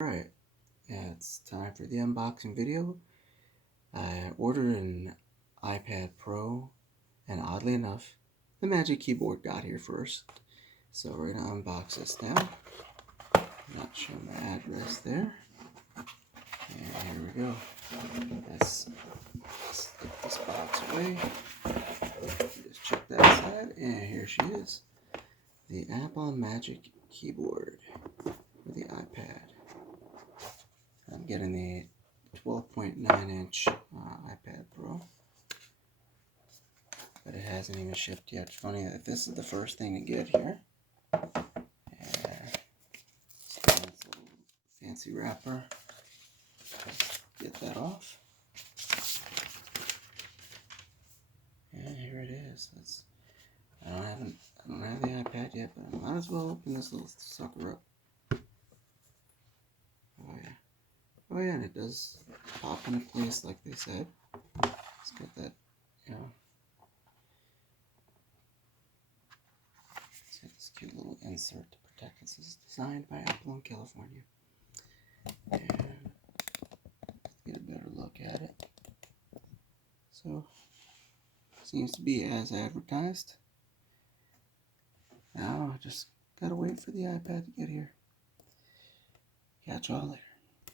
Alright, yeah, it's time for the unboxing video. I ordered an iPad Pro, and oddly enough, the Magic Keyboard got here first. So we're going to unbox this now. Not showing my address there. And here we go. Let's get this box away. Just check that side, and here she is. The Apple Magic Keyboard for the iPad. I'm getting the 12.9-inch iPad Pro, but it hasn't even shipped yet. Funny that this is the first thing to get here. Nice little fancy wrapper. Get that off. And here it is. I don't have the iPad yet, but I might as well open this little sucker up. Oh yeah. Oh yeah, and it does pop into place like they said. It's got that, it's got this cute little insert to protect it. This is designed by Apple in California. And get a better look at it. So, seems to be as advertised. Now I just gotta wait for the iPad to get here. Catch y'all later.